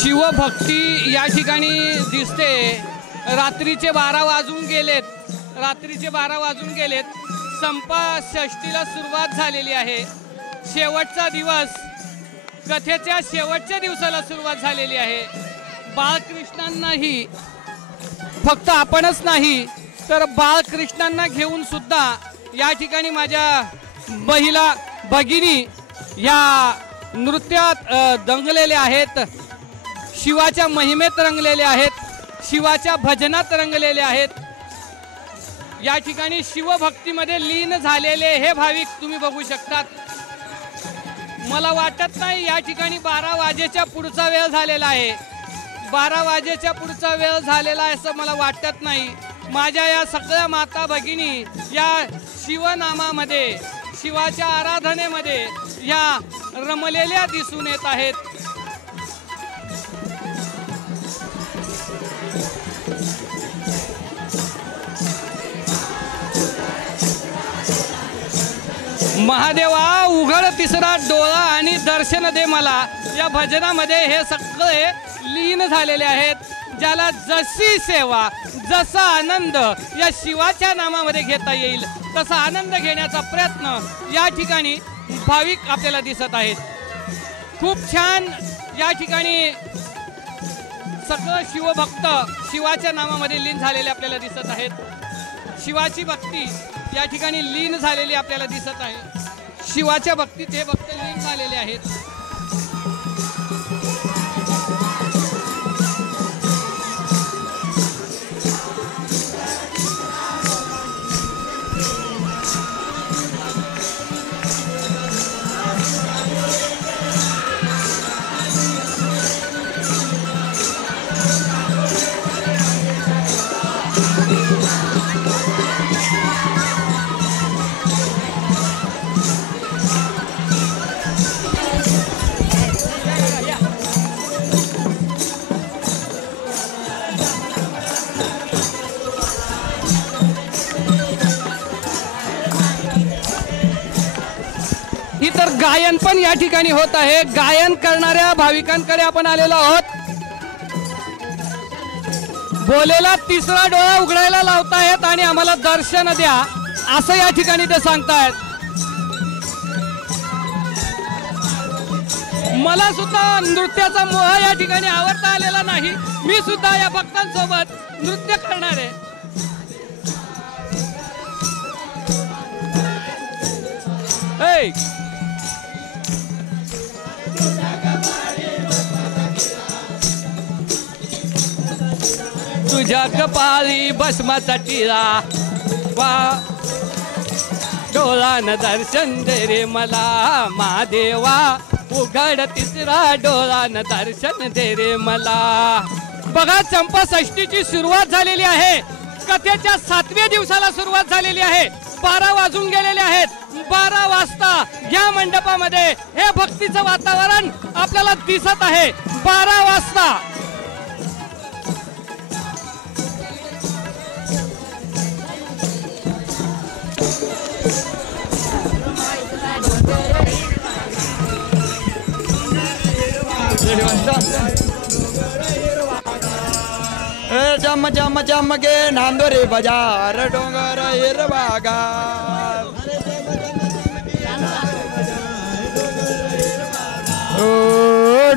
शिवभक्ती या ठिकाणी दिसते। रात्रीचे 12 वाजून गेलेत, रात्रीचे 12 वाजून गेलेत। संपष्टीला सुरुवात झालेली आहे। शेवटचा दिवस, कथेच्या शेवटच्या दिवसाला सुरुवात झालेली आहे। बाळकृष्णांनाही, फक्त आपणच नाही तर बाळकृष्णांना घेऊन सुद्धा या ठिकाणी माझ्या महिला भगिनी या नृत्यात दंगलेल्या आहेत, शिवाच्या महिमेत रंगलेले आहेत, शिवाच्या भजनात रंगलेले आहेत। या ठिकाणी शिवभक्तीमध्ये लीन झालेले हे भाविक तुम्ही बघू शकतात। मला वाटत नाही या ठिकाणी 12 वाजेच्या पुढचा वेळ झालेला आहे, 12 वाजेच्या पुढचा वेळ झालेला आहे असं मला वाटत नाही। माझ्या या सगळ्या माता भगिनी या शिवनामामध्ये, शिवाच्या आराधनेमध्ये या रमलेल्या दिसून येत आहेत। महादेवा उघड तिसरा डोळा आणि दर्शन दे मला, या भजनामध्ये हे सगळे लीन झालेले आहेत। ज्याला जशी सेवा, जसा आनंद या शिवाच्या नामामध्ये घेता येईल तसा आनंद घेण्याचा प्रयत्न या ठिकाणी भाविक आपल्याला दिसत आहेत। खूप छान या ठिकाणी सगळं शिवभक्त शिवाच्या नामामध्ये लीन झालेले आपल्याला दिसत आहेत। शिवाची भक्ती या ठिकाणी लीन झालेली आपल्याला दिसत आहे। शिवाच्या भक्तीत हे भक्त लीन झालेले आहेत। इतर गायन पण या ठिकाणी होत आहे। गायन करणाऱ्या भाविकांकडे आपण आलेलो आहोत। बोलेला तिसरा डोळा उघडायला लावतायत आणि आम्हाला दर्शन द्या असं या ठिकाणी ते सांगतायत। मला सुद्धा नृत्याचा मोह या ठिकाणी आवडता आलेला नाही, मी सुद्धा या भक्तांसोबत नृत्य करणार आहे। तुझ्या कपाळी भस्माचा टिळा वा, डोळानं दर्शन दे रे मला महादेवा, उघड तिसरा डोळानं दर्शन दे रे मला। बघा चंपाषष्टीची सुरुवात झालेली आहे, कथेच्या 7व्या दिवसाला सुरुवात झालेली आहे। 12 वाजून गेलेले आहेत। 12 वाजता या मंडपामध्ये हे भक्तीचं वातावरण आपल्याला दिसत आहे। 12 वाजता जम जम जम गे नांदोरे बाजार, डोंगर हिरवागार,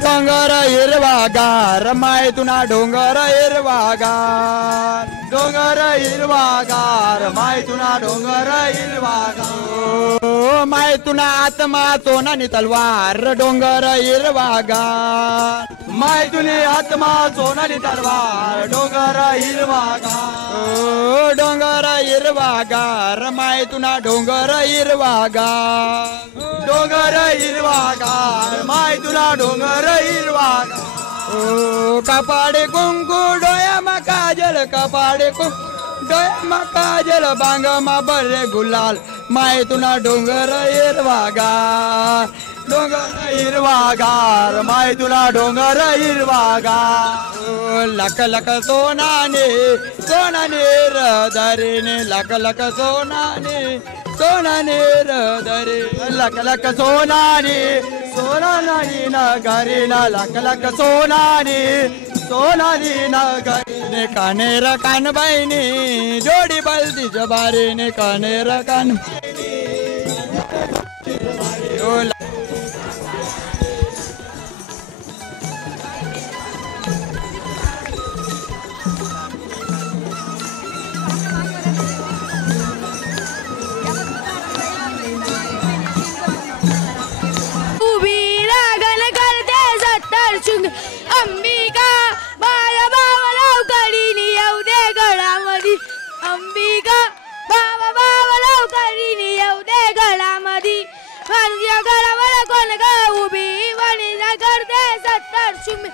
डोंगर हिरवागार, माय तुना डोंगर हिरवागार, डोंगर हिरवागार, माय तुना डोंगर हिरवागार, माय तुना आत्मा सोनानी तलवार, डोंगर हिरवागार, माय तुने आत्मा सोनानी तलवार, डोंगर हिरवागार, डोंगर हिरवागार, माय तुना डोंगर हिरवागार, डोंगर हिरवागार, माय तुना डोंगर हिरवागार, कपाडे कुंकू डोळ्यामा काजल, कपाडे कुंकू डोळ्यामा काजल, बांगमा बरे गुलाल, माय तुना डोंगर हिरवागार, डोंगर हिरवागार, माय तुना डोंगर हिरवागार, लख लख सोनाने सोनाने रधरीने लख लख सोनाने सोनाने रधरे लख लख सोनाने सोनानी नगरीना लख लख सोनाने सोनानी नगरीने कानेर कान बहिणी जोडी बलदी जबारीने कानेर कान अंबिका बाया बाबा लवकरीने येऊ दे गळामधी अंबिका बाबा बाबा लवकरीने येऊ दे गळामधी माझ्या गळावर कोण ग उभी वणीला करते 70 शुमी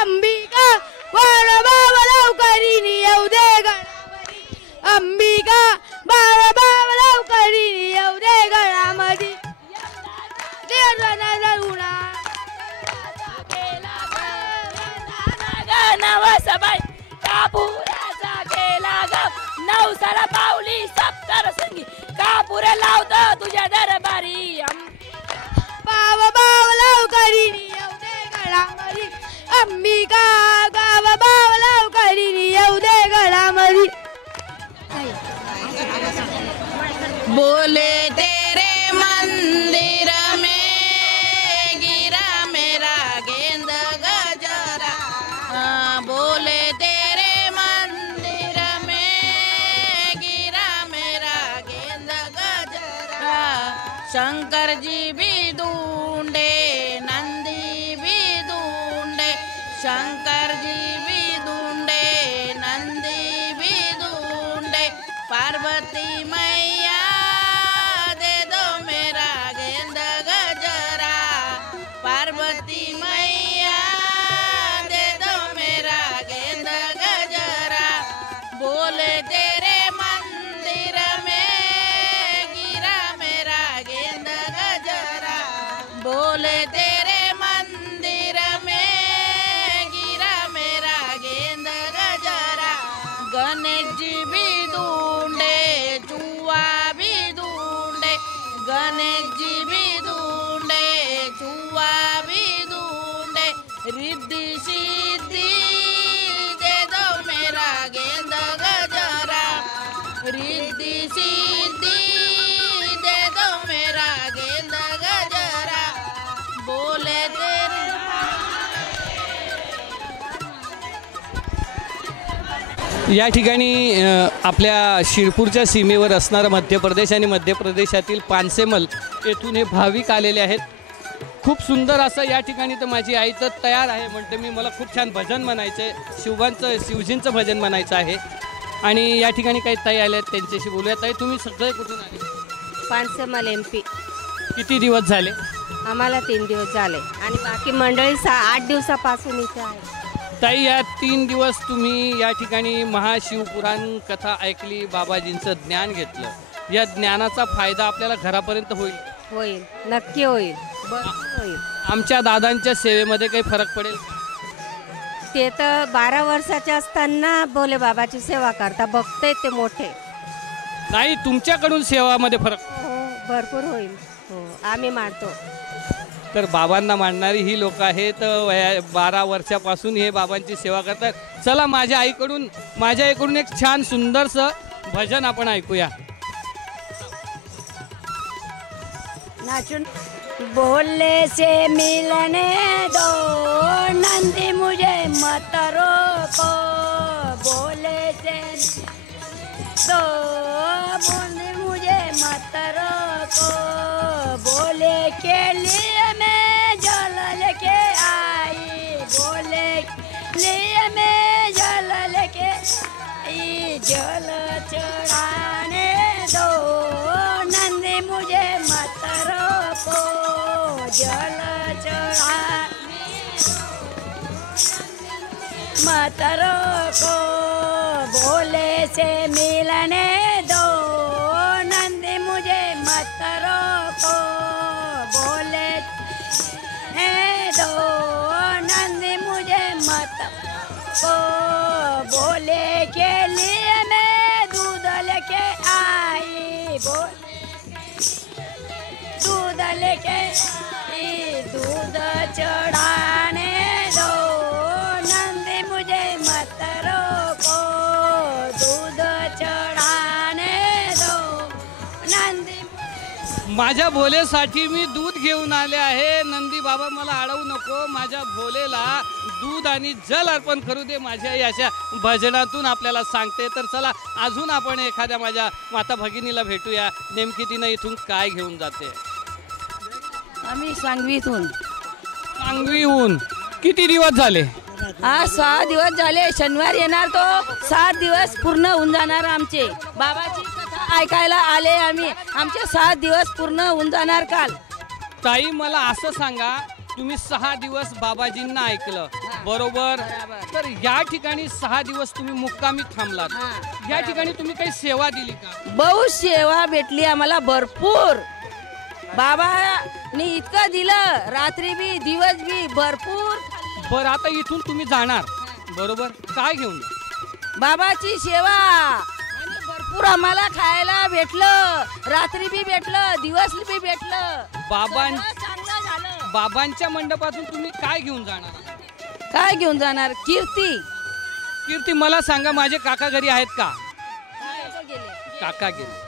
अंबिका बाबा बाबा लवकरीने येऊ दे गळामधी अंबिका बाबा बाबा लवकरीने येऊ दे गळामधी नवसबाई कापुराचा केला ग नवसाला पावली 70 संगी कापुर लावतो तुझ्या दरबारी बाव बाव लवकरी येऊ दे गळामधी अंबिका गाव बाव लवकरी येऊ दे गळामधी बोले तेरे मंदिर में गिरा मेरा गेंद गजरा बोले तेरे मंदिर में गिरा मेरा गेंद गजरा शंकर जी भी ढूंढे नंदी भी ढूंढे शंकर जी भी ढूंढे नंदी भी ढूंढे पार्वती मैया दे दो मेरा गेंद गजरा पार्वती मैया दे दो मेरा गेंद गजरा बोले तेरे मंदिर में गिरा मेरा गेंद गजरा बोले तेरे मंदिर में गिरा मेरा गेंद गजरा गणेश जी भी ढूंढे चुआ भी ढूंढे गणेश जी भी ढूंढे चुआ भी ढूंढे रिद्धि सिद्धि दे दो मेरा गेंद गजरा रिद्धि सिद्धि दे दो मेरा गेंद गजरा बोले तेरे या ठिकाणी आपल्या शिरपूरच्या सीमेवर असणारं मध्य प्रदेश आणि मध्य प्रदेशातील पानसेमल येथून हे भाविक आलेले आहेत. खूप सुंदर असं या ठिकाणी तर माझी आई तर तयार आहे म्हणते मी मला खूप छान भजन म्हणायचं आहे शिवजींचं भजन म्हणायचं आहे आणि या ठिकाणी काही ताई आल्या आहेत त्यांच्याशी बोलूया. ताई तुम्ही सगळे कुठून आले? पानसेमल MP किती दिवस झाले? आम्हाला 3 दिवस झाले आणि बाकी मंडळी 8 दिवसापासून इथे आहे. ताई या 3 दिवस तुम्ही या ठिकाणी महाशिवपुराण कथा ऐकली बाबाजींचं ज्ञान घेतलं या ज्ञानाचा फायदा आपल्याला घरापर्यंत होईल? होईल नक्की होईल होईल. आमच्या दादांच्या सेवेमध्ये काही फरक पडेल? ते तर 12 वर्षाचे असताना भोले बाबाची सेवा करता बघते ते मोठे नाही तुमच्याकडून सेवामध्ये फरक? हो भरपूर होईल. हो आम्ही मानतो. तर बाबांना मानणारी ही लोक आहेत 12 वर्षापासून हे बाबांची सेवा करतात. चला माझ्या आईकडून एक छान सुंदरसं भजन आपण ऐकूया. नाचून बोले से मिलने दो नंदी मुझे मत रोको बोले से दो बोले मुझे मत रोको बोले के लिए मैं जल लेके आई बोले लिए मैं जल लेके आई जल चढ़ाने दो नंदी मुझे मत रोको जल चढ़ा मत रोको बोले से मिलने दो नंदी मुझे मत रोको बोले दो नंदी मुझे मत को बोले के लिए मैं दूध लेके आई दूध लेके आई दूध चढ़ाने दो नंदी मुझे मत रोको दूध चढ़ाने दो नंदी माझ्या भोलेसाठी मी दूध घेऊन आले आहे. नंदी बाबा मला अडवू नको. माझ्या भोलेला दूध आणि जल अर्पण करू दे. माझ्या अशा भजनातून आपल्याला सांगते. तर चला अजून आपण एखाद्या माझ्या माता भगिनीला भेटूया. नेमकी तिनं इथून काय घेऊन जाते. आम्ही सांगवीतून सांगवीहून किती दिवस झाले. आज 6 दिवस झाले. शनिवार येणार तो 7 दिवस पूर्ण होऊन जाणार आमचे. बाबाची कथा ऐकायला आले आम्ही. आमचे 7 दिवस पूर्ण होऊन जाणार काल. ताई मला असं सांगा, तुम्ही 6 दिवस बाबाजींना ऐकलं बरोबर. तर या ठिकाणी 6 दिवस तुम्ही मुक्कामी थांबलात. या ठिकाणी तुम्ही काही सेवा दिली का. बहुत सेवा भेटली आम्हाला भरपूर. बाबाने इतकं दिलं. रात्री बी दिवस बी भरपूर. बरं आता इथून तुम्ही जाणार बरोबर. काय घेऊन बाबाची सेवा आणि भरपूर आम्हाला खायला भेटलं. रात्री बी भेटलं दिवस बी भेटलं. चांगलं झालं. बाबांच्या मंडपातून तुम्ही काय घेऊन जाणार. काय घेऊन जाणार. कीर्ती कीर्ती मला सांगा, माझे काका घरी आहेत का. काका गेले.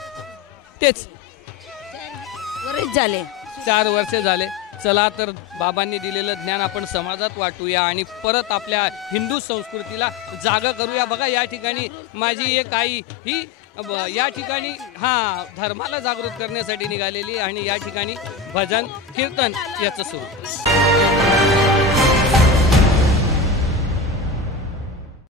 तेच बरेच झाले. 4 वर्ष झाले. चला तर बाबांनी दिलेलं ज्ञान आपण समाजात वाटूया आणि परत आपल्या हिंदू संस्कृतीला जागा करूया. बघा या ठिकाणी माझी एक आई ही या ठिकाणी धर्माला जागृत करण्यासाठी निघालेली आणि या ठिकाणी भजन कीर्तन याचं सुरू.